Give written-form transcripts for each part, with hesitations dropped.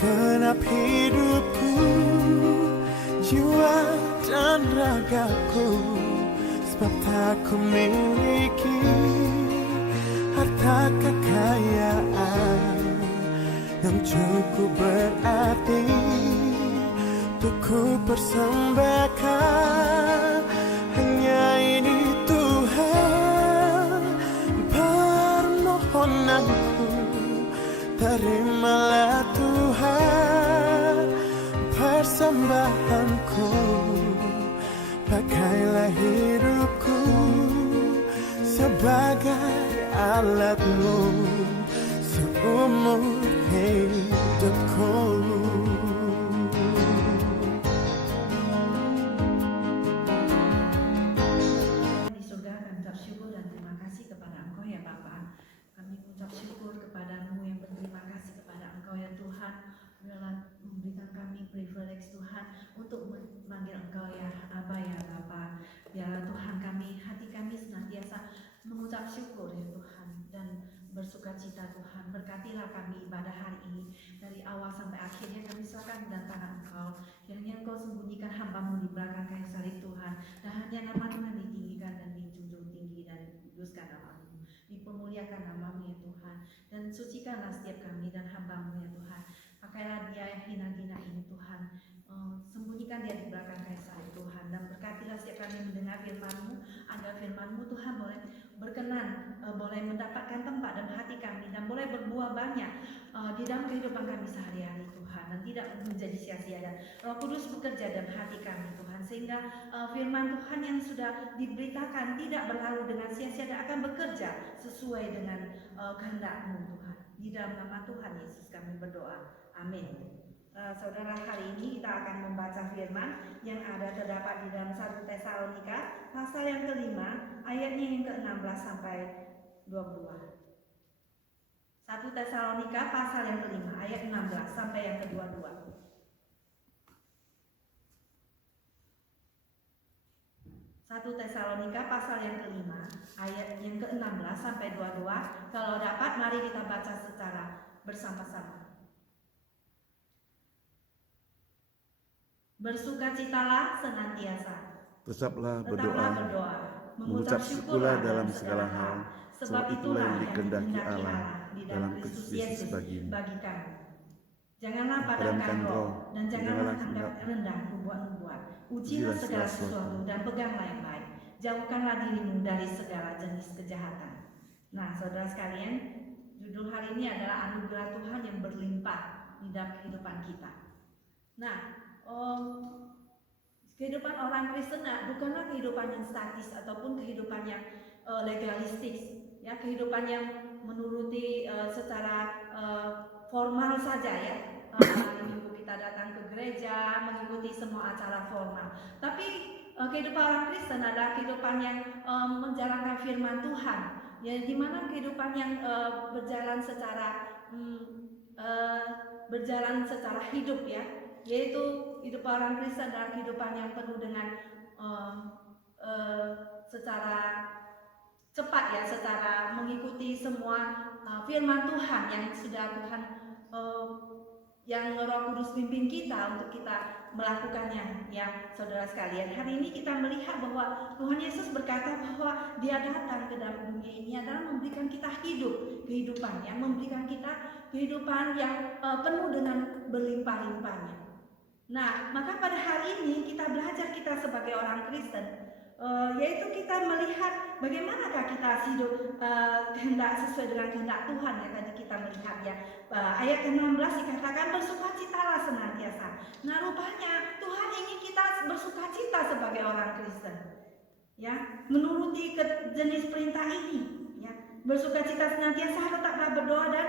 segenap hidupku, jiwa dan ragaku, sebab tak ku miliki harta kekayaan yang cukup berarti untuk ku persembahkan. Hanya ini Tuhan permohonanku, terimalah Tuhan persembahanku. Pakailah hidupku sebagai alatmu seumur hidupku. Di surga kami ucap syukur dan terima kasih kepada Engkau ya Bapa. Kami ucap syukur kepadamu yang berterima kasih kepada Engkau ya Tuhan, telah memberikan kami privilege Tuhan untuk memanggil Engkau ya Aba ya Bapa. Biarlah Tuhan kami, hati kami senantiasa mengucap syukur ya Tuhan dan bersuka cita Tuhan. Berkatilah kami ibadah hari ini dari awal sampai akhirnya kami serahkan dalam tangan Engkau. Kiranya Engkau sembunyikan hamba-Mu di belakang kayu salib Tuhan, dan hanya nama Tuhan ditinggikan dan dijunjung tinggi dan dikuduskan nama-Mu, dipermuliakan nama-Mu ya Tuhan, dan sucikanlah setiap kami dan hamba-Mu ya Tuhan. Pakailah dia yang hina-hina ini Tuhan, sembunyikan dia di belakang kayu salib Tuhan, dan berkatilah setiap kami mendengar firman-Mu, agar firman-Mu Tuhan boleh berkenan, boleh mendapatkan tempat dalam hati kami dan boleh berbuah banyak di dalam kehidupan kami sehari-hari Tuhan, dan tidak menjadi sia-sia. Dan Roh Kudus bekerja dalam hati kami Tuhan, sehingga firman Tuhan yang sudah diberitakan tidak berlalu dengan sia-sia dan akan bekerja sesuai dengan kehendak-Mu Tuhan. Di dalam nama Tuhan Yesus kami berdoa, amin. Saudara, hari ini kita akan membaca firman yang ada terdapat di dalam 1 Tesalonika pasal yang kelima, ayatnya yang ke-16 sampai 22. 1 Tesalonika pasal yang kelima, ayat 16 sampai yang ke-22. 1 Tesalonika pasal yang kelima, ayat yang ke-16 sampai 22. Kalau dapat, mari kita baca secara bersama-sama. Bersukacitalah senantiasa, tetaplah berdoa, mengucap syukurlah dalam segala hal, sebab itulah yang dikehendaki Allah di dalam Kristus Yesus bagi bagimu. kami. Janganlah padamkan roh, dan janganlah anggap rendah nubuat-nubuat. Ujilah segala sesuatu dan peganglah yang baik. Jauhkanlah dirimu dari segala jenis kejahatan. Nah, saudara sekalian, judul hari ini adalah anugerah Tuhan yang berlimpah di dalam kehidupan kita. Nah, kehidupan orang Kristen bukanlah kehidupan yang statis ataupun kehidupan yang legalistik, ya, kehidupan yang menuruti secara formal saja, ya. Hari Minggu kita datang ke gereja, mengikuti semua acara formal. Tapi kehidupan orang Kristen adalah kehidupan yang menjalankan firman Tuhan, ya, di mana kehidupan yang berjalan secara hidup, ya, yaitu hidup orang Kristen adalah kehidupan yang penuh dengan secara cepat, ya, secara mengikuti semua firman Tuhan yang sudah Tuhan yang Roh Kudus pimpin kita untuk kita melakukannya, ya, saudara sekalian. Hari ini kita melihat bahwa Tuhan Yesus berkata bahwa Dia datang ke dalam dunia ini adalah memberikan kita kehidupan, yang memberikan kita kehidupan yang penuh dengan berlimpah-limpahnya. Nah, maka pada hari ini kita belajar, kita sebagai orang Kristen, yaitu kita melihat bagaimanakah kita hidup sesuai dengan kehendak Tuhan, ya, tadi kita melihat, ya, ayat ke-16 dikatakan bersukacitalah senantiasa. Nah, rupanya Tuhan ingin kita bersukacita sebagai orang Kristen, ya, menuruti jenis perintah ini, ya, bersukacita senantiasa, tetaplah berdoa, dan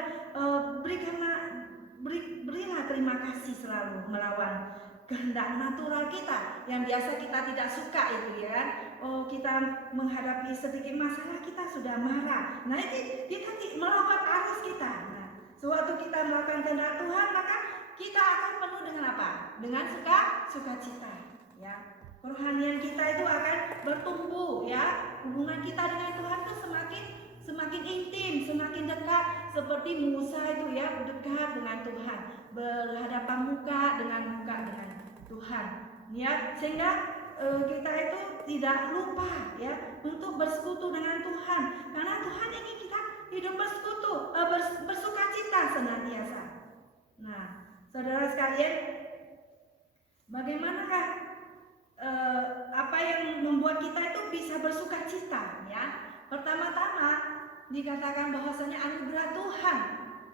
berilah terima kasih selalu melawan kehendak natural kita yang biasa kita tidak suka itu, ya. Kita menghadapi sedikit masalah kita sudah marah. Nah, itu kita melawan arus kita. Nah, sewaktu kita melakukan kehendak Tuhan, maka kita akan penuh dengan apa? Dengan sukacita, ya. Kerohanian kita itu akan bertumbuh, ya. Hubungan kita dengan Tuhan itu semakin intim, semakin dekat, seperti Musa itu ya, dekat dengan Tuhan, berhadapan muka dengan Tuhan, ya, sehingga kita itu tidak lupa ya untuk bersekutu dengan Tuhan, karena Tuhan ingin kita hidup bersekutu, bersukacita senantiasa. Nah, saudara sekalian, bagaimanakah apa yang membuat kita itu bisa bersukacita ya? Pertama-tama dikatakan bahwasanya anugerah Tuhan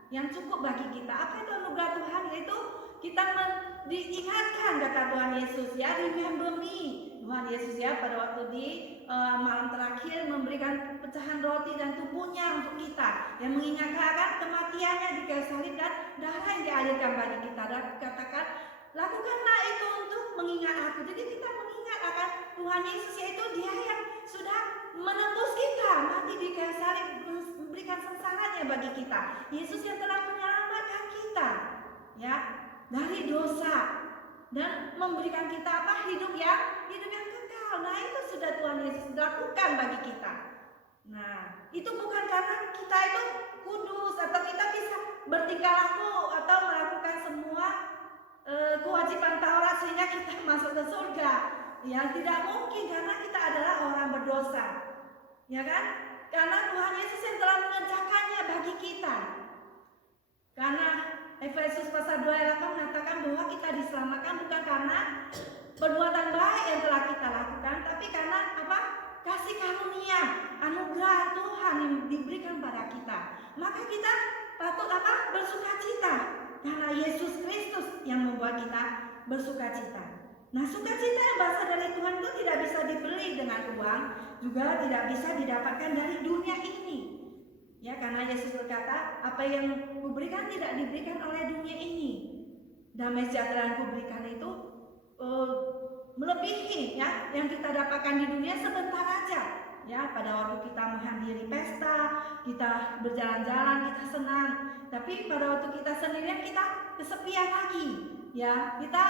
yang cukup bagi kita. Apa itu anugerah Tuhan? Yaitu kita diingatkan, kata Tuhan Yesus ya, remember me, Tuhan Yesus ya, pada waktu di malam terakhir memberikan pecahan roti dan tubuhnya untuk kita, yang mengingatkan kematiannya di kayu salib dan darah yang dialirkan bagi kita, dan katakan lakukanlah itu untuk mengingat aku. Jadi kita mengingat akan Tuhan Yesus, yaitu Dia yang sudah menebus kita, mati di kayu salib, memberikan sensaranya bagi kita. Yesus yang telah menyelamatkan kita ya dari dosa dan memberikan kita apa? Hidup yang kekal. Nah, itu sudah Tuhan Yesus lakukan bagi kita. Nah, itu bukan karena kita itu kudus atau kita bisa bertingkah laku atau melakukan semua kewajiban Taurat sehingga kita masuk ke surga. Ya, tidak mungkin, karena kita adalah orang berdosa. Ya kan? Karena Tuhan Yesus yang telah mengerjakannya bagi kita. Karena Efesus pasal 2 ayat 8 mengatakan bahwa kita diselamatkan bukan karena perbuatan baik yang telah kita lakukan, tapi karena apa? Kasih karunia, anugerah Tuhan yang diberikan pada kita. Maka kita patut apa? Bersukacita, karena Yesus Kristus yang membuat kita bersukacita. Nah, sukacita yang berasal dari Tuhan itu tidak bisa dibeli dengan uang, juga tidak bisa didapatkan dari dunia ini. Ya, karena Yesus berkata, apa yang kuberikan tidak diberikan oleh dunia ini. Damai sejahtera yang kuberikan itu melebihi ya yang kita dapatkan di dunia sebentar aja. Ya, pada waktu kita menghadiri pesta, kita berjalan-jalan, kita senang. Tapi pada waktu kita sendirian, kita kesepian lagi. Ya, kita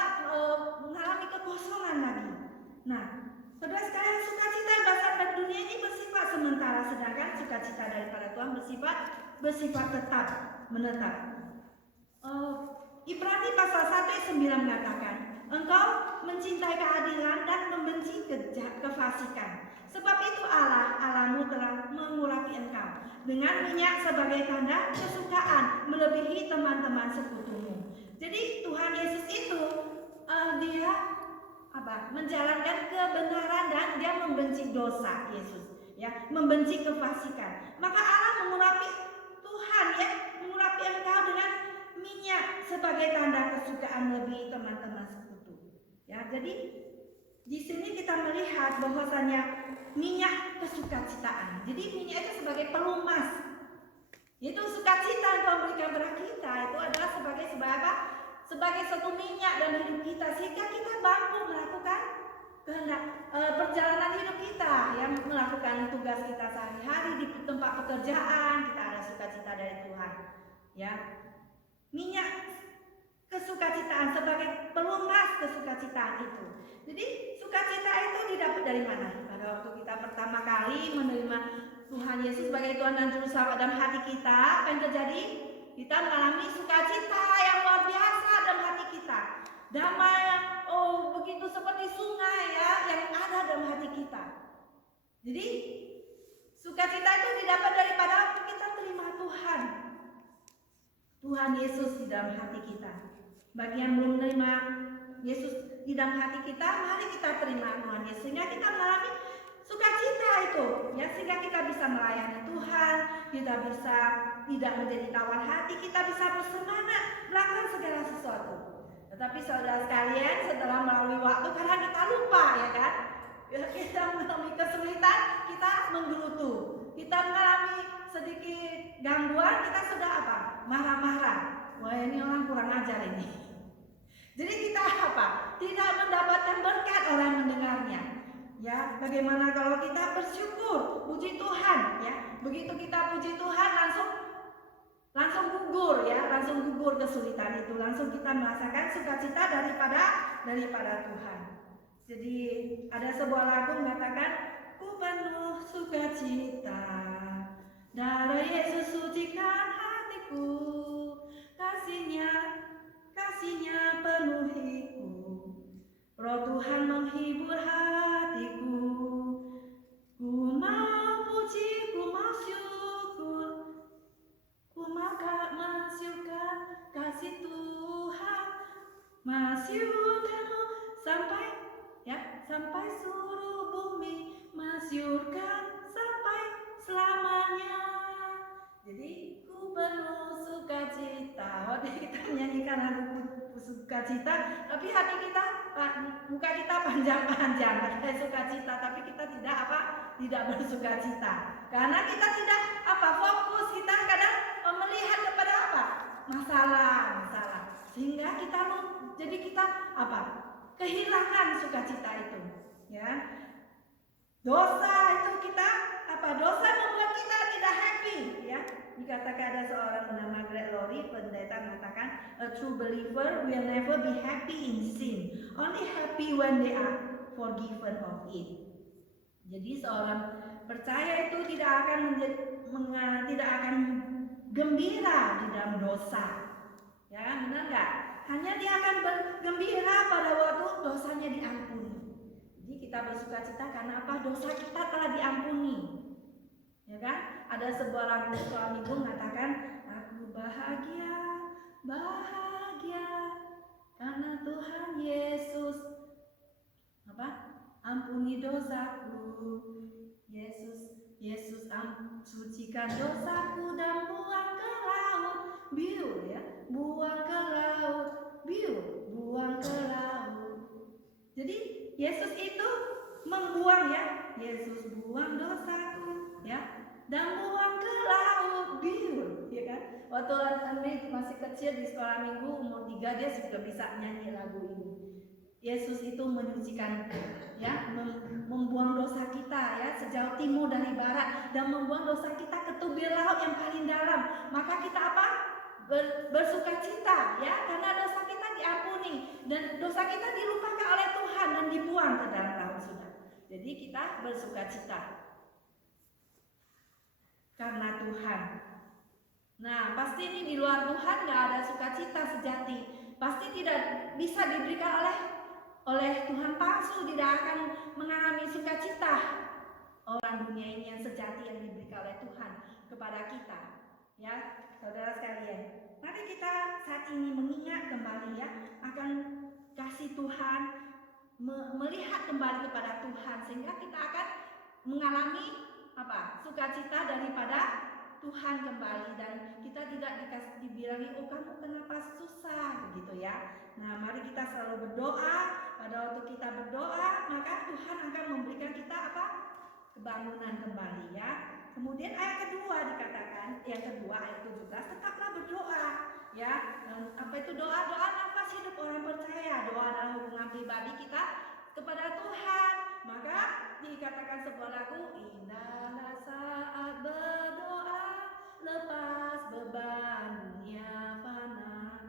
mengalami kekosongan lagi. Nah, saudara sekalian, sukacita yang berasal dari dunia ini bersifat sementara, sedangkan sukacita daripada Tuhan bersifat tetap, menetap. Ibrani pasal 1 ayat 9 mengatakan, engkau mencintai keadilan dan membenci kefasikan. Sebab itu Allahmu telah mengurapi engkau dengan minyak sebagai tanda kesukaan melebihi teman-teman sekutumu. Jadi Tuhan Yesus itu dia menjalankan kebenaran dan dia membenci dosa. Yesus ya membenci kefasikan. Maka Allah mengurapi Tuhan ya mengurapi engkau dengan minyak sebagai tanda kesukaan melebihi teman-teman sekutu. Ya, jadi di sini kita melihat bahwasanya minyak kesukacitaan. Jadi minyak itu sebagai pelumas. Itu sukacita yang Tuhan berikan kepada kita itu adalah sebagai satu minyak dalam hidup kita, sehingga kita mampu melakukan perjalanan hidup kita, ya, melakukan tugas kita sehari-hari di tempat pekerjaan. Kita ada sukacita dari Tuhan, ya. Minyak kesukacitaan sebagai pelumas kesukacitaan itu. Jadi sukacita itu didapat dari mana? Pada waktu kita pertama kali menerima Tuhan Yesus sebagai Tuhan dan Juru Selamat dalam hati kita, apa yang terjadi? Kita mengalami sukacita yang luar biasa dalam hati kita. Damai yang begitu seperti sungai ya yang ada dalam hati kita. Jadi sukacita itu didapat daripada waktu kita terima Tuhan Yesus di dalam hati kita. Bagi yang belum menerima Yesus di dalam hati kita, mari kita terima Tuhan Yesus sehingga kita mengalami sukacita itu, ya, sehingga kita bisa melayani Tuhan, kita bisa tidak menjadi tawar hati, kita bisa bersemangat melakukan segala sesuatu. Tetapi saudara sekalian, setelah melalui waktu, karena kita lupa, ya kan, kita mengalami kesulitan, kita menggerutu, kita mengalami sedikit gangguan, kita sudah apa? Marah-marah. Wah, ini orang kurang ajar ini. Jadi kita apa? Tidak mendapatkan berkat orang mendengarnya. Ya, bagaimana kalau kita bersyukur, puji Tuhan, ya. Begitu kita puji Tuhan langsung gugur, ya, langsung gugur kesulitan itu, langsung kita merasakan sukacita daripada Tuhan. Jadi ada sebuah lagu mengatakan, ku penuh sukacita, darah Yesus sucikan hatiku. hatiku, kasihnya, kasihnya penuhiku. Roh Tuhan menghibur hatiku. Ku mau puji, ku mau syukur, ku mau masyurkan kasih Tuhan, masyurkan sampai sampai seluruh bumi, masyurkan sampai selamanya. Jadi ku penuh sukacita. Waktu kita menyanyikan lagu sukacita, tapi hati kita, muka kita panjang-panjang, kita sukacita, tapi kita tidak bersukacita. Karena kita tidak fokus, kita kadang melihat kepada masalah. Sehingga kita kehilangan sukacita itu, ya. Dosa itu dosa membuat kita tidak happy, ya. Dikatakan ada seorang bernama Greg Laurie, pendeta, mengatakan a true believer will never be happy in sin, only happy when they are forgiven of it. Jadi seorang percaya itu tidak akan gembira di dalam dosa, ya, benar nggak? Hanya dia akan bergembira pada waktu dosanya diampuni. Jadi kita bersukacita karena dosa kita telah diampuni, ya kan? Ada sebuah lagu sekolah minggu mengatakan, aku bahagia karena Tuhan Yesus ampuni dosaku. Yesus sucikan dosaku dan buang ke laut biu, ya, buang ke laut biu, buang ke laut. Jadi Yesus itu membuang, ya, Yesus buang dosaku, ya, dan buang ke laut biu, ya kan? Waktu Andri masih kecil di sekolah minggu umur 3, dia sudah bisa nyanyi lagu ini. Yesus itu menyucikan, ya, membuang dosa kita, ya, sejauh timur dari barat, dan membuang dosa kita ke tubir laut yang paling dalam. Maka kita bersukacita, ya, karena dosa kita diampuni dan dosa kita dilupakan oleh Tuhan dan dibuang ke dalam laut sudah. Jadi kita bersukacita karena Tuhan. Nah, pasti ini di luar Tuhan nggak ada sukacita sejati. Pasti tidak bisa diberikan oleh Tuhan palsu, tidak akan mengalami sukacita orang dunia ini yang sejati yang diberikan oleh Tuhan kepada kita, ya, saudara sekalian. Mari kita saat ini mengingat kembali, ya, akan kasih Tuhan, melihat kembali kepada Tuhan, sehingga kita akan mengalami sukacita daripada Tuhan kembali, dan kita tidak dibilangi, oh kamu kenapa susah, begitu, ya. Nah, mari kita selalu berdoa. Pada waktu kita berdoa, maka Tuhan akan memberikan kita kebangunan kembali, ya. Kemudian ayat kedua dikatakan, yang kedua ayat 17, tetaplah berdoa, ya. Apa itu doa? Doa nafas hidup orang percaya, doa dalam hubungan pribadi kita kepada Tuhan. Maka dikatakan sebuah lagu, indahlah saat berdoa, lepas bebannya fana,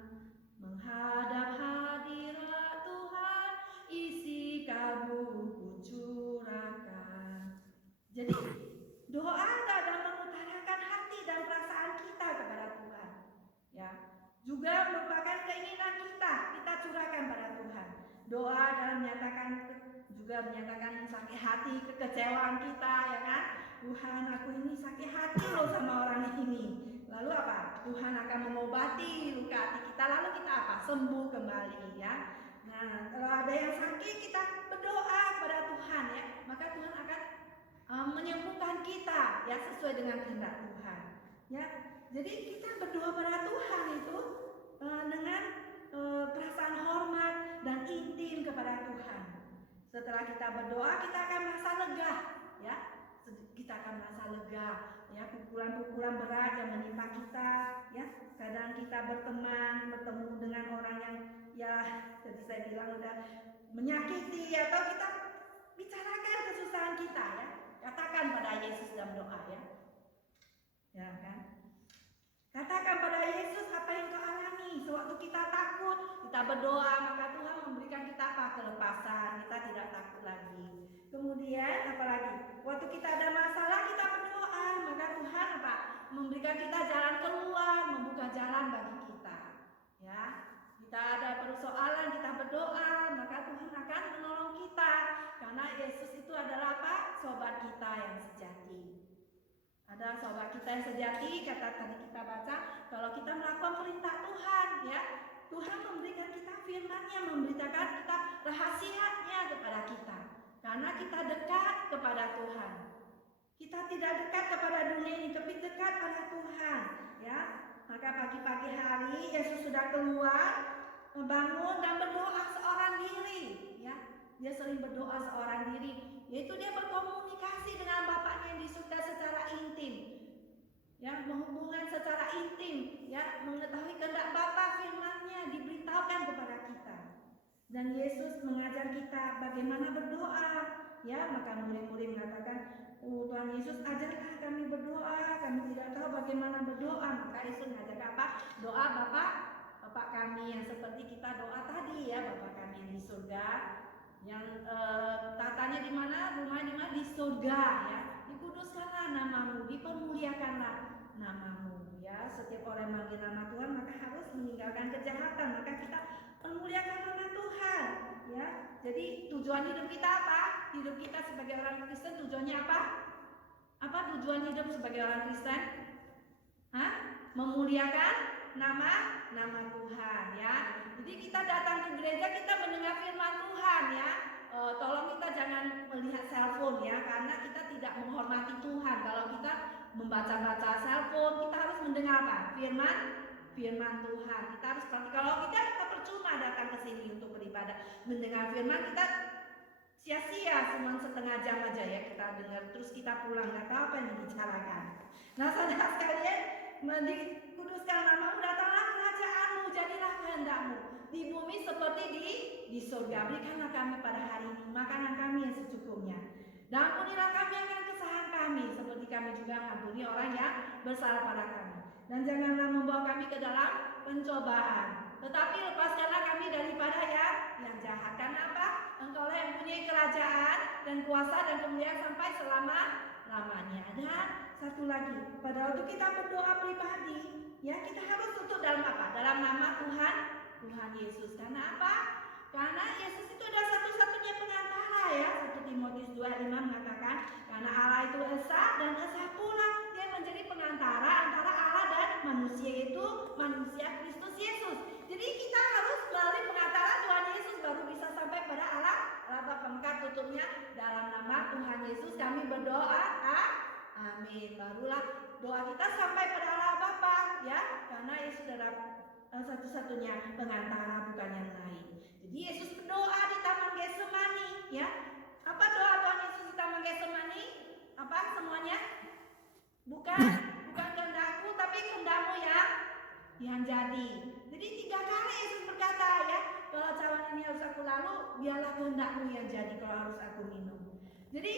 menghadap hadirat Tuhan, isi kalbuku curahkan. Jadi doa adalah mengutarakan hati dan perasaan kita kepada Tuhan, ya. Juga merupakan keinginan kita curahkan pada Tuhan. Doa adalah menyatakan sakit hati, kekecewaan kita, ya kan? Tuhan, aku ini sakit hati loh sama orang ini. Lalu Tuhan akan mengobati luka hati kita, lalu kita sembuh kembali, ya. Nah, kalau ada yang sakit, kita berdoa kepada Tuhan, ya, maka Tuhan akan menyembuhkan kita, ya, sesuai dengan kehendak Tuhan, ya. Jadi kita berdoa pada Tuhan itu dengan perasaan hormat dan intim kepada Tuhan. Setelah kita berdoa, kita akan merasa lega, ya. Kita akan merasa lega, ya. Pukulan-pukulan berat yang menimpa kita, ya. Kadang kita bertemu dengan orang yang, ya, tadi saya bilang udah menyakiti, atau kita bicarakan kesusahan kita, ya. Katakan pada Yesus dalam doa, ya. Ya kan? Katakan pada Yesus apa yang kau alami. Sewaktu kita takut, kita berdoa, maka Tuhan memberikan kita kelepasan. Kita tidak takut lagi. Kemudian apalagi? Waktu kita ada masalah, kita berdoa, maka Tuhan memberikan kita jalan keluar, membuka adalah saudara kita yang sejati. Kata tadi kita baca, kalau kita melakukan perintah Tuhan, ya, Tuhan memberikan kita firman-Nya, memberitakan kita rahasia-Nya kepada kita. Karena kita dekat kepada Tuhan. Kita tidak dekat kepada dunia ini, tapi dekat pada Tuhan, ya. Maka pagi-pagi hari Yesus sudah keluar, bangun dan berdoa seorang diri, ya. Dia sering berdoa seorang diri, yaitu dia berkomunikasi dengan Bapaknya yang di surga secara intim, ya, menghubungkan secara intim, ya, mengetahui kehendak Bapa, firman-Nya diberitahukan kepada kita. Dan Yesus mengajar kita bagaimana berdoa, ya. Maka murid-murid mengatakan, oh Tuhan Yesus, ajarlah kami berdoa, kami tidak tahu bagaimana berdoa. Maka Yesus mengajar apa? Doa Bapa kami yang seperti kita doa tadi, ya, Bapa kami yang di surga, yang tatanya di mana, rumahnya di mana, di surga, ya. Dikuduskanlah namamu, dipermuliakanlah namamu, ya. Setiap orang yang manggil nama Tuhan maka harus meninggalkan kejahatan. Maka kita permuliakan nama Tuhan, ya. Jadi tujuan hidup kita apa? Hidup kita sebagai orang Kristen tujuannya apa? Apa tujuan hidup sebagai orang Kristen? Hah? Memuliakan nama Tuhan, ya. Jadi kita datang ke gereja, kita mendengar firman Tuhan, ya. Tolong kita jangan melihat cellphone, ya, karena kita tidak menghormati Tuhan. Kalau kita membaca-baca cellphone, kita harus mendengar apa? Firman Tuhan. Kita harus seperti kalau kita percuma datang ke sini untuk beribadah, mendengar firman, kita sia-sia cuma setengah jam aja, ya, kita dengar terus kita pulang nggak tahu apa yang dibicarakan. Nah, saudara sekalian, dikuduskan namamu, datanglah kerajaanmu, jadilah kehendakmu di bumi seperti di surga. Berikanlah kami pada hari ini makanan kami yang secukupnya, dan ampunilah kami akan kesalahan kami seperti kami juga mengampuni orang yang bersalah pada kami. Dan janganlah membawa kami ke dalam pencobaan, tetapi lepaskanlah kami daripada yang jahat. Karena apa? Engkau yang mempunyai kerajaan dan kuasa dan kemuliaan sampai selama-lamanya. Dan satu lagi, pada waktu kita berdoa pribadi, ya, kita harus tutup dalam apa? Dalam nama Tuhan Yesus. Karena apa? Karena Yesus itu adalah satu-satunya pengantara, ya. 1 Timotius 2:5 mengatakan, karena Allah itu esa dan esa pula, dia menjadi pengantara antara Allah dan manusia, itu manusia Kristus Yesus. Jadi kita harus melalui pengantara Tuhan Yesus baru bisa sampai pada Allah Bapa. Maka tutupnya dalam nama Tuhan Yesus kami berdoa, amin. Barulah doa kita sampai pada Allah Bapa, ya, karena Yesus adalah satu-satunya pengantara, bukan yang lain. Jadi Yesus berdoa di Taman Getsemani, ya. Apa doa Tuhan Yesus di Taman Getsemani? Apa semuanya? Bukan kehendakku tapi kehendakmu yang jadi. Jadi 3 kali Yesus berkata, ya, kalau cawan ini harus aku lalu, biarlah kehendakmu yang jadi kalau harus aku minum. Jadi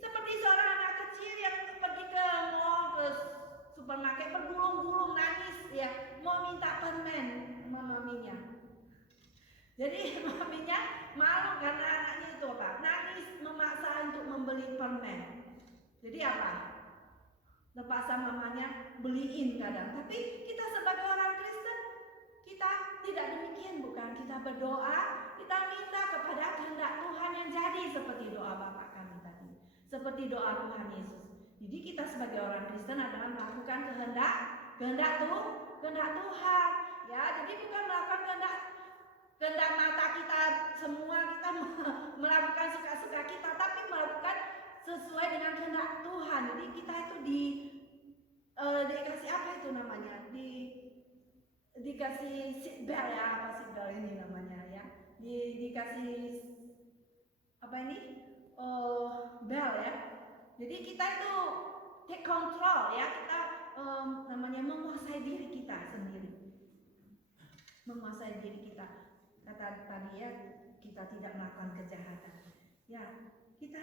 seperti seorang anak kecil yang pergi ke mall, ke supermarket, bergulung-gulung nangis, ya, mau minta permen sama maminya. Jadi maminya malu karena anaknya itu apa? Nangis memaksa untuk membeli permen. Jadi apa? Terpaksa mamanya beliin kadang. Tapi kita sebagai orang Kristen, kita tidak demikian, bukan? Kita berdoa, kita minta kepada kehendak Tuhan yang jadi, seperti doa Bapa kami tadi, seperti doa Tuhan Yesus. Jadi kita sebagai orang Kristen adalah melakukan kehendak Tuhan, ya. Jadi bukan melakukan kehendak mata kita semua, kita melakukan suka-suka kita, tapi melakukan sesuai dengan kehendak Tuhan. Jadi kita itu dikasih apa itu namanya? Dikasih seatbelt, ya, apa seatbelt ini namanya, ya. Dikasih apa ini? Bel, ya. Jadi kita itu take control, ya, kita namanya menguasai diri kita sendiri, menguasai diri kita. Kata tadi, ya, kita tidak melakukan kejahatan, ya. Kita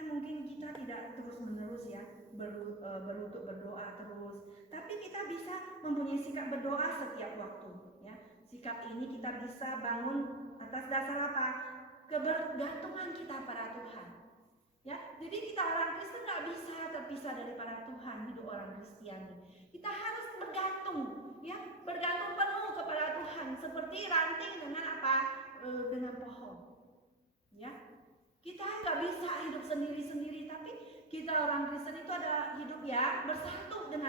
tidak terus menerus, ya, berlutut berdoa terus, tapi kita bisa mempunyai sikap berdoa setiap waktu, ya. Sikap ini kita bisa bangun atas dasar apa? Kebergantungan kita pada Tuhan. Ya, jadi kita orang Kristen nggak bisa terpisah daripada Tuhan. Hidup orang Kristiani, kita harus bergantung, ya, bergantung penuh kepada Tuhan, seperti ranting dengan apa? Dengan pohon, ya. Kita nggak bisa hidup sendiri-sendiri, tapi kita orang Kristen itu ada hidup, ya, bersatu dengan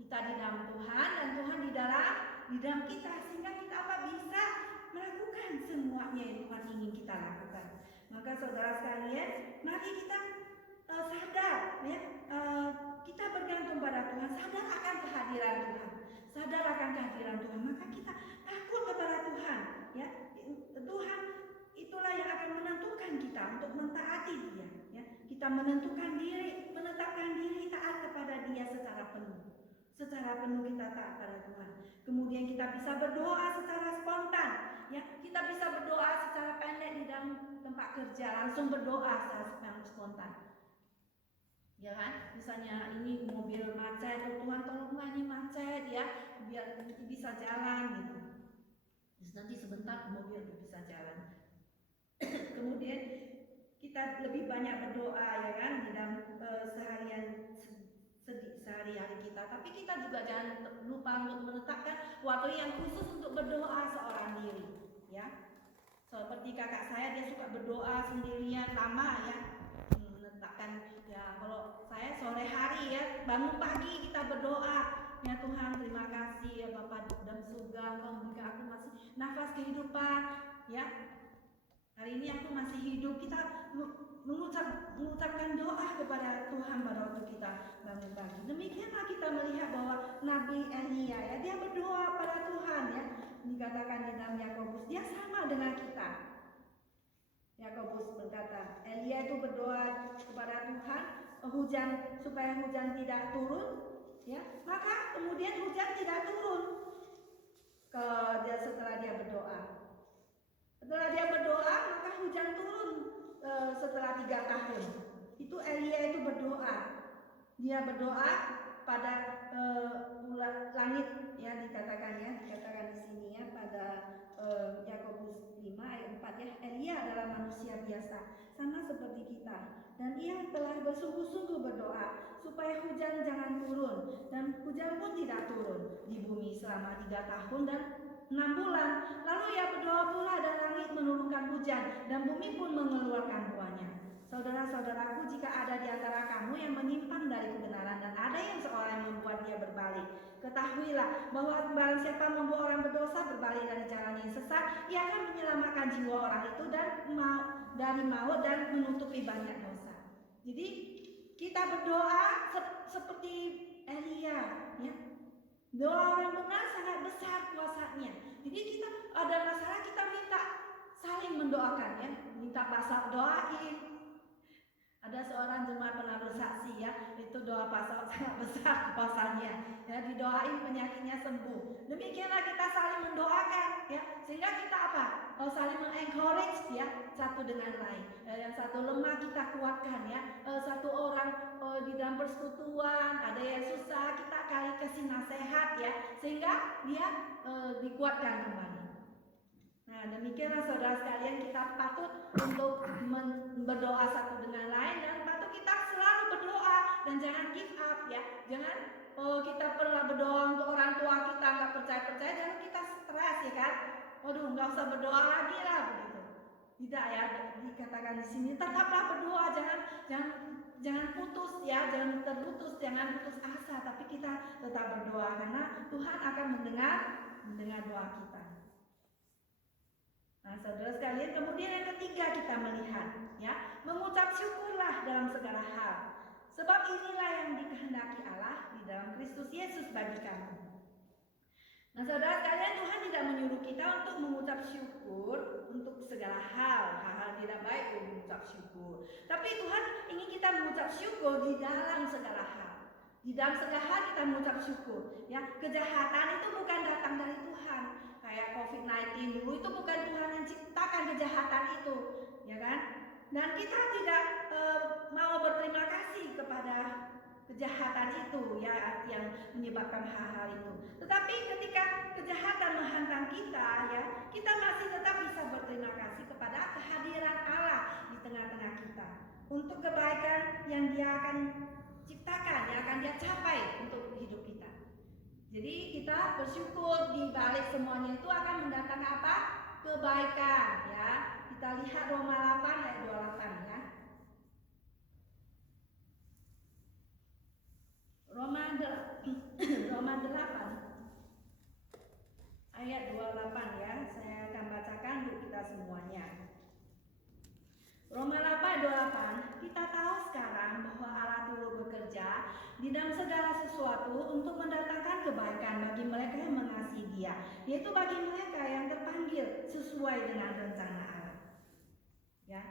Kita di dalam Tuhan dan Tuhan di dalam kita, sehingga kita bisa melakukan semuanya yang Tuhan ingin kita lakukan. Maka saudara sekalian, mari kita sadar ya, kita bergantung pada Tuhan, sadar akan kehadiran Tuhan, sadar akan kehadiran Tuhan, maka kita takut kepada Tuhan ya. Tuhan itulah yang akan menentukan kita untuk mentaati Dia ya. Kita menentukan diri, menetapkan diri taat kepada Dia secara penuh kita taat pada Tuhan. Kemudian kita bisa berdoa secara spontan ya. Kita bisa berdoa secara pendek di dalam tempat kerja, langsung berdoa secara spontan ya kan. Misalnya ini mobil macet, oh Tuhan tolonglah ini macet ya, biar bisa jalan gitu. Terus nanti sebentar mobil bisa jalan. Kemudian kita lebih banyak berdoa ya kan di dalam sehari-hari kita. Tapi kita juga jangan lupa untuk menetapkan waktu yang khusus untuk berdoa seorang diri ya. Seperti kakak saya, dia suka berdoa sendirian lama ya. Menetapkan ya, kalau saya sore hari ya, bangun pagi kita berdoa ya, Tuhan terima kasih ya Bapa dalam surga, Engkau memberikan aku masih nafas kehidupan ya. Hari ini aku masih hidup. Kita mengucapkan doa kepada Tuhan pada waktu kita bangun pagi. Demikianlah kita melihat bahwa Nabi Elia ya, dia berdoa pada Tuhan ya. Dikatakan di dalam Yakobus, dia sama dengan kita. Yakobus berkata, Elia itu berdoa kepada Tuhan supaya hujan tidak turun ya. Maka kemudian hujan tidak turun setelah dia berdoa. Setelah dia berdoa, maka hujan turun setelah 3 tahun. Itu Elia itu berdoa. Dia berdoa pada langit ya, dikatakan di sini ya, pada Yakobus 5 ayat 4 ya. Elia adalah manusia biasa, sama seperti kita, dan ia telah bersungguh-sungguh berdoa supaya hujan jangan turun, dan hujan pun tidak turun di bumi selama 3 tahun dan 6 bulan. Lalu ia berdoa pula dan langit menurunkan hujan dan bumi pun mengeluarkan buahnya. Saudara-saudaraku, jika ada di antara kamu yang menyimpang dari kebenaran dan ada yang seorang yang membuat dia berbalik, ketahuilah bahwa barang siapa membuat orang berdosa berbalik dari jalan yang sesat, ia akan menyelamatkan jiwa orang itu dari maut dan menutupi banyak dosa. Jadi kita berdoa seperti Elia ya. Doa orang benar sangat besar kuasanya. Jadi kita ada masalah, kita minta saling mendoakan ya, minta pasal doain. Ada seorang jemaat pernah bersaksi ya, itu doa pasal sangat besar kuasanya ya, didoain penyakitnya sembuh. Demikianlah kita saling mendoakan ya, sehingga kita saling mengencourage ya, satu dengan lain. Yang satu lemah kita kuatkan ya, satu orang di dalam persekutuan ada yang susah, kita kasih nasihat ya, sehingga dia dikuatkan kembali. Nah, demikianlah saudara sekalian, kita patut untuk berdoa satu dengan lain, dan patut kita selalu berdoa dan jangan give up ya. Jangan kita pernah berdoa untuk orang tua kita nggak percaya, jangan kita stres ya kan. Waduh, nggak usah berdoa lagi lah begitu. Tidak ya, dikatakan di sini tetaplah berdoa, jangan putus ya, jangan putus asa, tapi kita tetap berdoa karena Tuhan akan mendengar doa kita. Nah, saudara sekalian, kemudian yang ketiga kita melihat ya, mengucap syukurlah dalam segala hal, sebab inilah yang dikehendaki Allah di dalam Kristus Yesus bagi kamu. Nah, saudara sekalian, Tuhan tidak menyuruh kita untuk mengucap syukur untuk segala hal tidak baik untuk mengucap syukur. Tapi Tuhan ingin kita mengucap syukur di dalam segala hal. Di dalam segala hal kita mengucap syukur ya. Kejahatan itu bukan datang dari Tuhan. Kayak COVID-19 dulu, itu bukan Tuhan yang ciptakan kejahatan itu ya kan. Dan kita tidak mau berterima kasih kepada kejahatan itu ya, yang menyebabkan hal-hal itu. Tetapi ketika kejahatan menghantam kita ya, kita masih tetap bisa berterima kasih kepada kehadiran Allah di tengah-tengah kita, untuk kebaikan yang Dia akan ciptakan, yang akan Dia capai untuk hidup kita. Jadi kita bersyukur di balik semuanya itu akan mendatangkan apa? Kebaikan ya. Kita lihat Roma 8 ayat 28 ya. Roma ayat 28 ya. Saya akan bacakan untuk kita semuanya. Roma 8:28, kita tahu sekarang bahwa Allah turut bekerja di dalam segala sesuatu untuk mendatangkan kebaikan bagi mereka yang mengasihi Dia, yaitu bagi mereka yang terpanggil sesuai dengan rencana Allah. Ya.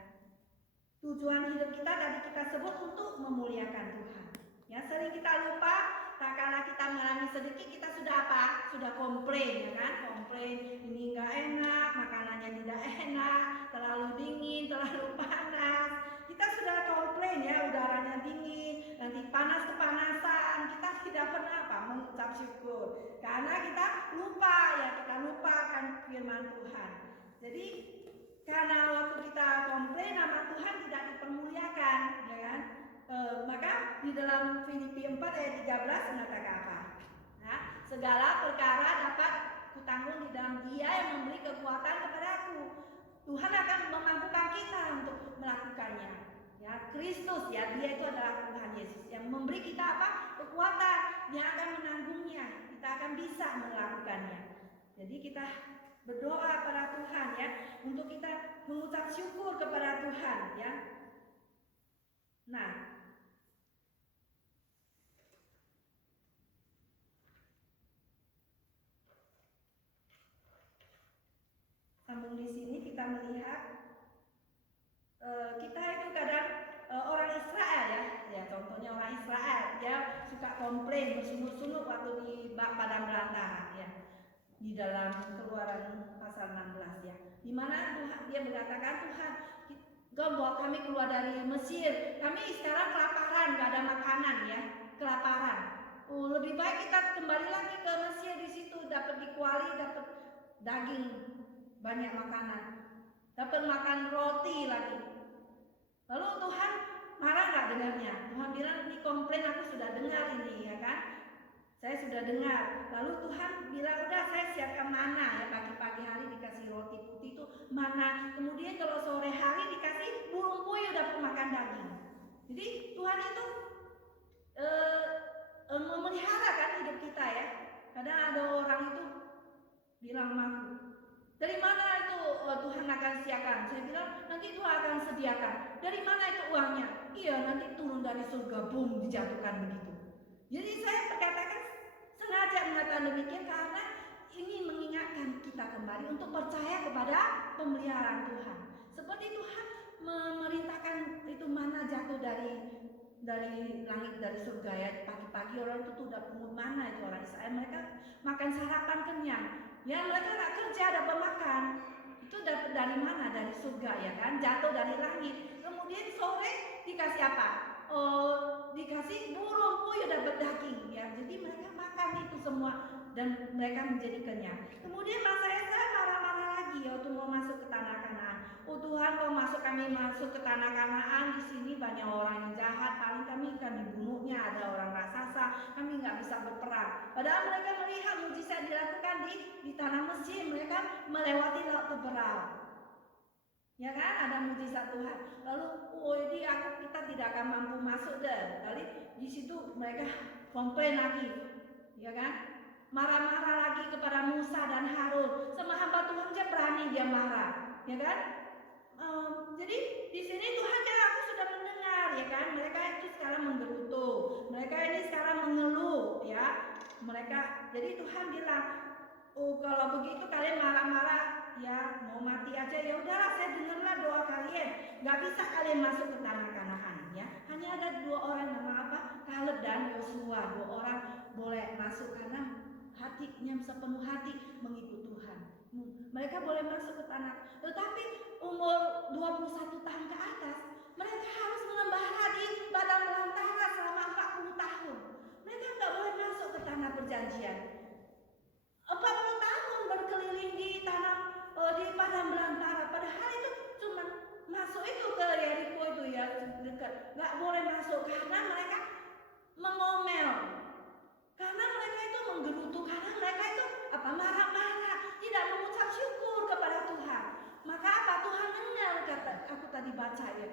Tujuan hidup kita tadi kita sebut untuk memuliakan Tuhan. Ya, sering kita lupa, tak kala kita mengalami sedikit kita sudah apa? Sudah komplain, ya kan? Komplain ini enggak enak, makanannya tidak enak, terlalu dingin, terlalu panas. Kita sudah komplain ya, udaranya dingin, nanti panas kepanasan. Kita tidak pernah apa? Mengucap syukur. Karena kita lupa ya, kita lupakan firman Tuhan. Jadi karena waktu kita komplain nama Tuhan tidak dipermuliakan, ya kan? Maka di dalam Filipi 4 ayat 13 mengatakan apa? Nah, segala perkara dapat kutanggung di dalam Dia yang memberi kekuatan kepadaku. Tuhan akan memampukan kita untuk melakukannya. Ya, Kristus ya, Dia itu adalah Tuhan Yesus yang memberi kita apa? Kekuatan. Dia akan menanggungnya. Kita akan bisa melakukannya. Jadi kita berdoa pada Tuhan ya, untuk kita mengucap syukur kepada Tuhan ya. Nah, sambung di sini kita melihat kita itu kadang orang Israel ya contohnya orang Israel dia suka komplain bersungut-sungut waktu di padang belantara ya, di dalam Keluaran pasal 16 ya, di mana Tuhan dia mengatakan Tuhan Engkau bawa kami keluar dari Mesir, kami sekarang kelaparan, gak ada makanan ya, kelaparan. Lebih baik kita kembali lagi ke Mesir, di situ dapat dikuali, dapat daging, banyak makanan, dapat makan roti lagi. Lalu Tuhan marah gak dengarnya? Tuhan bilang ini komplain aku sudah dengar ini ya kan? Saya sudah dengar. Lalu Tuhan bilang udah saya siapkan mana ya, pagi-pagi hari dikasih roti putih itu mana. Kemudian kalau sore hari dikasih burung puyuh dapat makan daging. Jadi Tuhan itu memelihara kan hidup kita ya. Kadang ada orang itu bilang sama aku, dari mana itu Tuhan akan sediakan? Saya bilang nanti Tuhan akan sediakan. Dari mana itu uangnya? Iya nanti turun dari surga, boom, dijatuhkan begitu. Jadi saya berkatakan sengaja mengatakan demikian karena ingin mengingatkan kita kembali untuk percaya kepada pemeliharaan Tuhan. Seperti Tuhan memerintahkan itu mana jatuh dari langit, dari surga ya, pagi-pagi orang itu udah pungut mana itu orang Israel, mereka makan sarapan kenyang. Ya mereka nggak kerja dapat makan. Itu dapat dari mana? Dari surga ya kan, jatuh dari langit. Kemudian sore dikasih apa? Dikasih burung puyuh dapat daging ya. Jadi mereka makan itu semua dan mereka menjadi kenyang. Kemudian Masa Esa marah-marah lagi waktu mau masuk ke tanah Kanaan. Oh Tuhan, kami masuk ke tanah Kanaan, di sini banyak orang yang jahat, paling kami akan dibunuhnya, ada orang raksasa, kami nggak bisa berperang. Padahal mereka melihat mujizat dilakukan di tanah Mesir, mereka melewati laut Teberau. Ya kan, ada mujizat Tuhan. Lalu, kita tidak akan mampu masuk deh. Kali di situ mereka komplain lagi, ya kan? Marah-marah lagi kepada Musa dan Harun. Sama hamba Tuhan aja berani dia marah, ya kan? Jadi di sini Tuhan bilang aku sudah mendengar, ya kan? Mereka itu sekarang menggerutu, mereka ini sekarang mengeluh, ya. Jadi Tuhan bilang, kalau begitu kalian marah-marah, ya mau mati aja ya udahlah, saya dengarlah doa kalian. Gak bisa kalian masuk ke tanah Kanaan, ya. Hanya ada 2 orang nama apa? Kaleb dan Yosua. 2 orang boleh masuk karena hatinya sepenuh hati mengikut Tuhan. Mereka boleh masuk ke tanah, tetapi umur 21 tahun ke atas mereka harus mengembara di padang belantara selama 40 tahun. Mereka nggak boleh masuk ke tanah perjanjian. 40 tahun berkeliling di padang belantara, padahal itu cuma masuk itu ke Yeriko itu ya dekat. Nggak boleh masuk karena mereka mengomel. Karena mereka itu menggerutu, karena mereka itu marah-marah, tidak mengucap syukur kepada Tuhan. Maka apa? Tuhan dengar, kata aku tadi baca ya.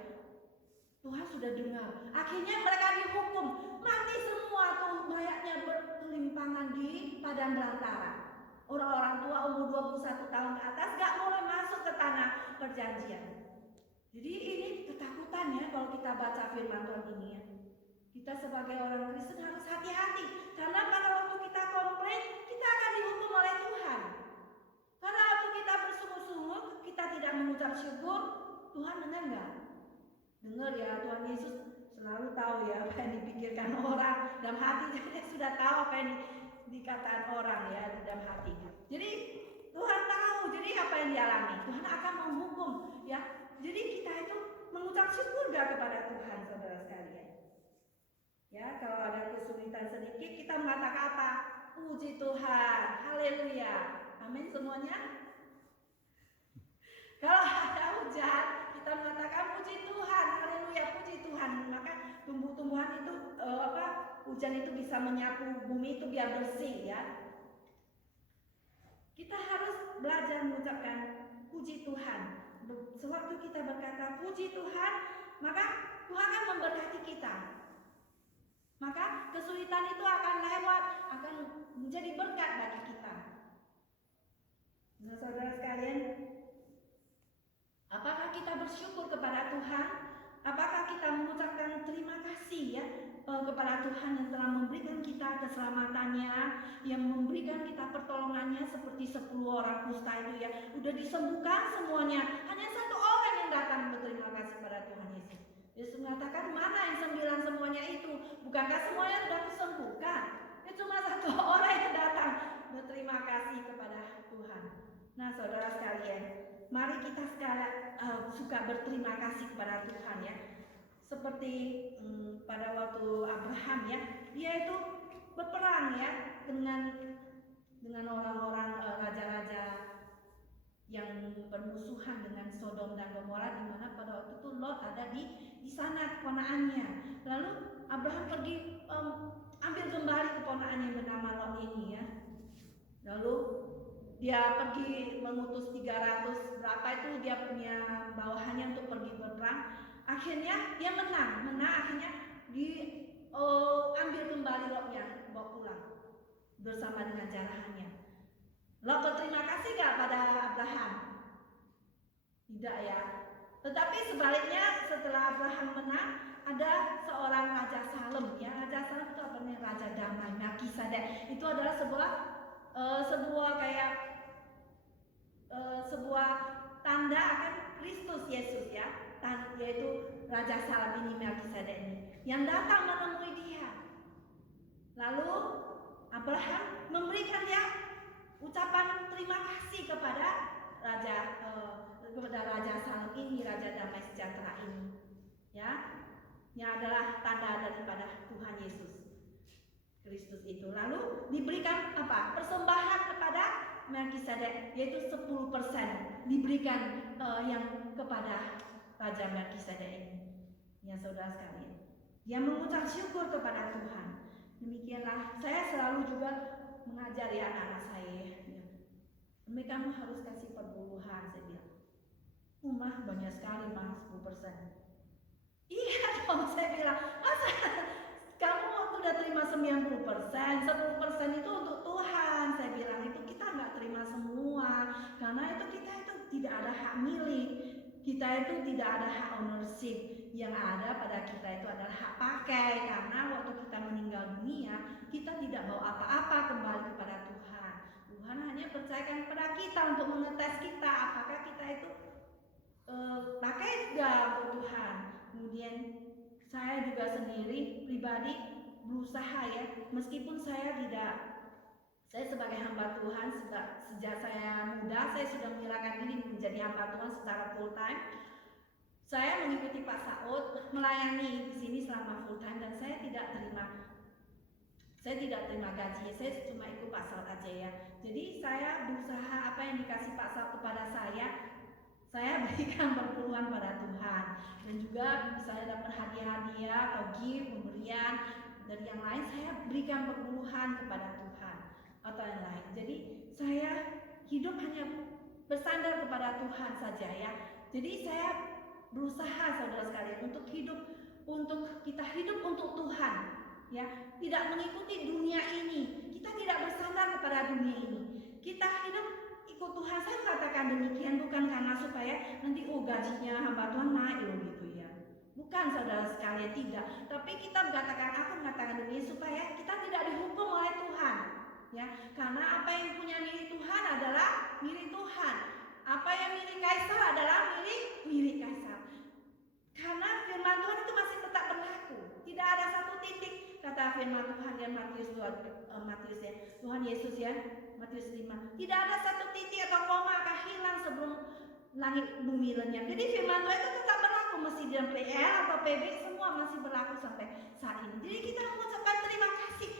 Tuhan sudah dengar. Akhirnya mereka dihukum, mati semua tuh mayatnya berkelimpangan di padang belantara. Orang-orang tua umur 21 tahun ke atas gak boleh masuk ke tanah perjanjian. Jadi ini ketakutan ya kalau kita baca firman Tuhan ini ya. Kita sebagai orang Kristen harus hati-hati. Karena pada waktu kita komplain, kita akan dihukum oleh Tuhan. Karena waktu kita bersungguh-sungguh, kita tidak mengucap syukur, Tuhan dengar nggak? Dengar ya, Tuhan Yesus selalu tahu ya apa yang dipikirkan orang dalam hati. Jadi sudah tahu apa yang dikatakan orang ya di dalam hati. Jadi Tuhan tahu, jadi apa yang dialami, Tuhan akan menghukum ya. Jadi kita itu mengucap syukur gak kepada Tuhan, saudara sekalian? Ya, kalau ada kesulitan sedikit kita mengatakan apa? Puji Tuhan, haleluya, amin semuanya. Kalau ada hujan kita mengatakan puji Tuhan, haleluya, puji Tuhan. Maka tumbuh-tumbuhan itu hujan itu bisa menyapu bumi itu biar bersih ya. Kita harus belajar mengucapkan puji Tuhan. Sewaktu kita berkata puji Tuhan, maka Tuhan akan memberkati kita. Maka kesulitan itu akan lewat, akan menjadi berkat bagi kita. Nah, saudara sekalian, apakah kita bersyukur kepada Tuhan? Apakah kita mengucapkan terima kasih ya kepada Tuhan yang telah memberikan kita keselamatannya, yang memberikan kita pertolongannya seperti 10 orang kusta itu ya, udah disembuhkan semuanya. Hanya satu orang yang datang berterima kasih pada Tuhan Yesus. Yesus mengatakan, mana yang 9 semuanya itu? Bukankah semuanya sudah disembuhkan? Ya cuma satu orang yang datang berterima kasih kepada Tuhan. Nah, saudara sekalian, mari kita sekalian suka berterima kasih kepada Tuhan ya. Seperti pada waktu Abraham ya, dia itu berperang ya dengan orang-orang raja-raja yang bermusuhan dengan Sodom dan Gomora, di mana pada waktu itu Lot ada di sana keponaannya. Lalu Abraham pergi ambil kembali keponaannya yang bernama Lot ini ya. Lalu dia pergi mengutus 300 berapa itu dia punya bawahannya untuk pergi berperang. Akhirnya dia menang akhirnya diambil kembali Lotnya, bawa pulang bersama dengan jarahannya. Lot berterima kasih gak pada Abraham? Tidak ya. Tetapi sebaliknya setelah Abraham menang, ada seorang Raja Salem ya. Raja Salem itu apa namanya? Raja Damai, Melkisedek. Itu adalah sebuah tanda akan Kristus Yesus ya, yaitu Raja Salem ini, Melkisedek ini yang datang menemui dia. Lalu Abraham memberikan dia ucapan terima kasih kepada Raja Salem ini, Raja Damai Sejahtera ini ya, yang adalah tanda daripada Tuhan Yesus Kristus itu. Lalu diberikan apa? Persembahan kepada Melkisedek, yaitu 10% diberikan yang kepada Raja Melkisedek ini. Ya saudara sekalian, yang mengucap syukur kepada Tuhan. Demikianlah saya selalu juga mengajar ya anak-anak saya ya. Kamu harus kasih perpuluhan, saya bilang. Mah banyak sekali mas, 10%. Iya dong, saya bilang, masa kamu sudah terima 90%, 10% itu untuk Tuhan. Saya bilang itu kita nggak terima semua, karena itu kita itu tidak ada hak milik, kita itu tidak ada hak ownership. Yang ada pada kita itu adalah hak pakai, karena waktu kita meninggal dunia, kita tidak bawa apa-apa kembali kepada Tuhan. Tuhan hanya percayakan kepada kita untuk mengetes kita, apakah kita itu pakai enggak untuk Tuhan. Kemudian saya juga sendiri pribadi berusaha ya, meskipun saya sebagai hamba Tuhan sejak saya muda, saya sudah menyerahkan diri menjadi hamba Tuhan secara full time. Saya mengikuti Pak Saud melayani di sini selama full time, dan saya tidak terima gaji, saya cuma ikut Pak Saud aja ya. Jadi saya berusaha apa yang dikasih Pak Saud kepada saya berikan perpuluhan pada Tuhan, dan juga misalnya dapat hadiah-hadiah atau gift, pemberian dari yang lain, saya berikan perpuluhan kepada Tuhan atau yang lain. Jadi saya hidup hanya bersandar kepada Tuhan saja ya. Jadi saya berusaha saudara sekalian untuk kita hidup untuk Tuhan ya, tidak mengikuti dunia ini. Kita tidak bersandar kepada dunia ini. Kita ikut Tuhan, saya katakan demikian bukan karena supaya nanti gajinya hamba Tuhan naik loh gitu ya. Bukan saudara sekalian, tidak. Tapi kita aku mengatakan demikian supaya kita tidak dihukum oleh Tuhan. Ya, karena apa yang punya milik Tuhan adalah milik Tuhan. Apa yang milik Kaisar adalah milik Kaisar. Karena firman Tuhan itu masih tetap berlaku. Tidak ada satu titik kata firman Tuhan yang Matius ya, Tuhan Yesus ya, Matius 5. Tidak ada satu titik atau koma akan hilang sebelum langit bumi lenyap. Jadi firman Tuhan itu tetap berlaku, mesti di dalam PL atau PB semua masih berlaku sampai saat ini. Jadi kita mengucapkan terima kasih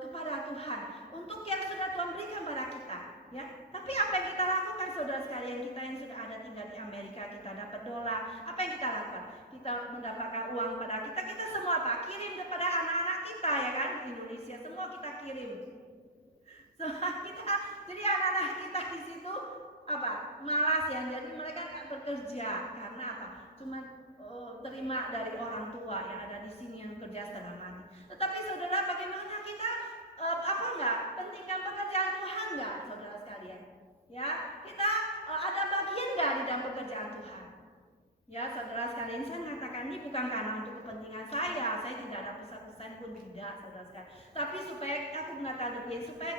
kepada Tuhan untuk yang sudah Tuhan berikan kepada kita, ya. Tapi apa yang kita lakukan saudara sekalian, kita yang sudah ada tinggal di Amerika, kita dapat dolar, apa yang kita lakukan? Kita mendapatkan uang pada kita semua apa? Kirim kepada anak-anak kita ya kan, di Indonesia semua kita kirim. Semua kita, jadi anak-anak kita di situ apa? Malas ya, jadi mereka nggak bekerja karena apa? Cuma terima dari orang tua yang ada di sini yang kerja setengah mati. Tetapi saudara, bagaimana kita pentingkan pekerjaan Tuhan nggak, saudara sekalian? Ya, kita ada bagian nggak di dalam pekerjaan Tuhan? Ya, saudara sekalian, saya mengatakan ini bukan karena untuk kepentingan saya tidak ada pesan-pesan pun tidak, saudara sekalian. Tapi supaya aku mengatakan supaya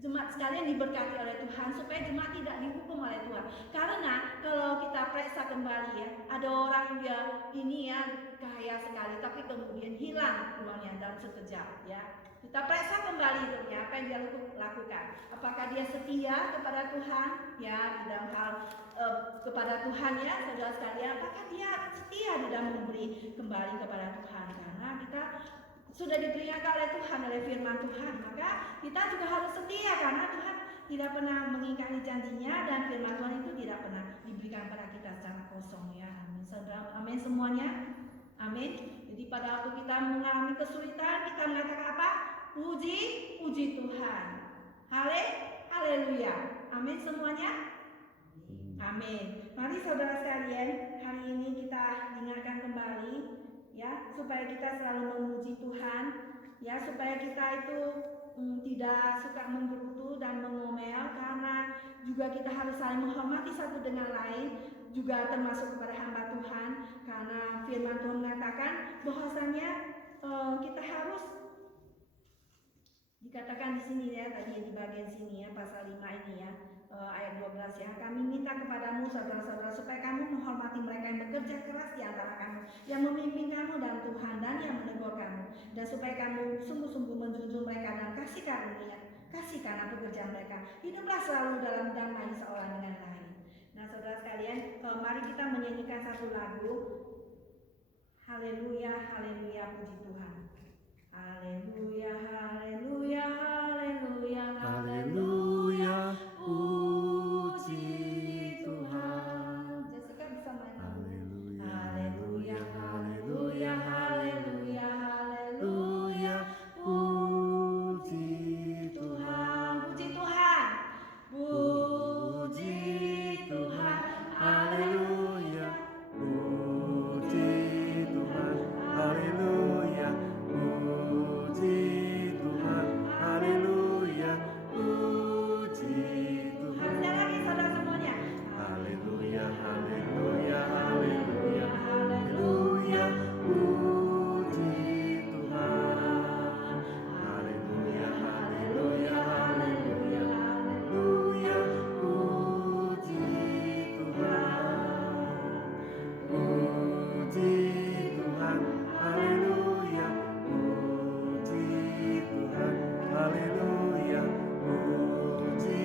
jemaat sekalian diberkati oleh Tuhan, supaya jemaat tidak dihukum oleh Tuhan. Karena kalau kita periksa kembali ya, ada orang dia ini ya kaya sekali, tapi kemudian hilang uangnya dalam sekejap ya. Kita periksa kembali hidupnya, apa yang dia lakukan. Apakah dia setia kepada Tuhan ya di dalam hal kepada Tuhan ya, saudara sekalian. Apakah dia setia di dalam memberi kembali kepada Tuhan? Karena kita sudah diperingatkan oleh Tuhan, oleh firman Tuhan, maka kita juga harus setia karena Tuhan tidak pernah mengingkari janjinya dan firman Tuhan itu tidak pernah diberikan pada kita secara kosong ya. Amin. Saudara, amin semuanya. Amin. Jadi pada waktu kita mengalami kesulitan, kita mengatakan apa? Puji Tuhan. Haleluya. Amin semuanya. Amin. Mari saudara sekalian, hari ini kita dengarkan kembali ya, supaya kita selalu memuji Tuhan ya, supaya kita itu tidak suka menggerutu dan mengomel, karena juga kita harus saling menghormati satu dengan lain, juga termasuk kepada hamba Tuhan, karena firman Tuhan mengatakan bahwasanya kita harus dikatakan di sini ya, tadi di bagian sini ya, pasal 5 ini ya, ayat 12 ya. Kami minta kepadamu saudara-saudara supaya kamu menghormati mereka yang bekerja keras di antara kamu, yang memimpin kamu dalam Tuhan dan yang menegur kamu, dan supaya kamu sungguh-sungguh menjunjung mereka dalam kasih karunia, kasih karena pekerjaan mereka. Hiduplah selalu dalam damai seorang dengan lain. Nah saudara sekalian, mari kita menyanyikan satu lagu. Haleluya, haleluya, puji Tuhan. Haleluya, haleluya, haleluya, haleluya, puji Tuhan. Jessica bisa main. Haleluya, Haleluya, haleluya, haleluya, haleluya, puji Tuhan. Puji Tuhan. Puji Tuhan. Haleluya. puji Tuhan, haleluya, puji Tuhan, haleluya, puji Tuhan. Sekali lagi saudara semuanya. Haleluya, haleluya, haleluya, haleluya, puji Tuhan. Haleluya, haleluya, haleluya, haleluya, puji Tuhan. Puji Tuhan, haleluya, puji Tuhan, haleluya, puji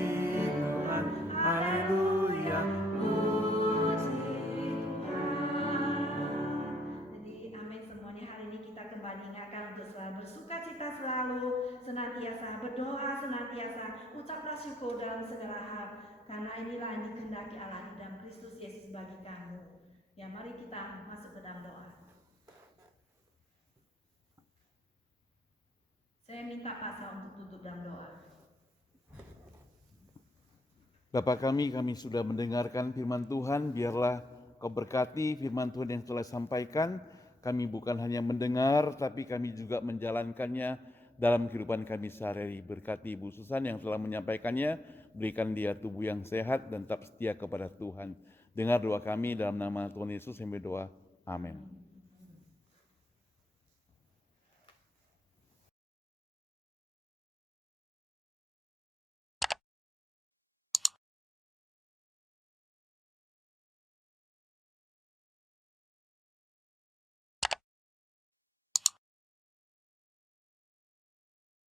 Tuhan, haleluya, puji Jadi amin semuanya. Hari ini kita kembali ingatkan untuk selalu bersuka cita, selalu senantiasa berdoa, senantiasa ucaplah syukur dalam segala hal, karena inilah yang dikehendaki Allah di dalam Kristus Yesus bagi kamu. Ya, mari kita masuk ke dalam doa. Saya minta Pak Sa untuk tutup dalam doa. Bapa kami sudah mendengarkan firman Tuhan, biarlah Kau berkati firman Tuhan yang telah sampaikan. Kami bukan hanya mendengar, tapi kami juga menjalankannya dalam kehidupan kami sehari-hari. Berkati Ibu Susan yang telah menyampaikannya, berikan dia tubuh yang sehat dan tetap setia kepada Tuhan. Dengar doa kami dalam nama Tuhan Yesus yang berdoa. Amin.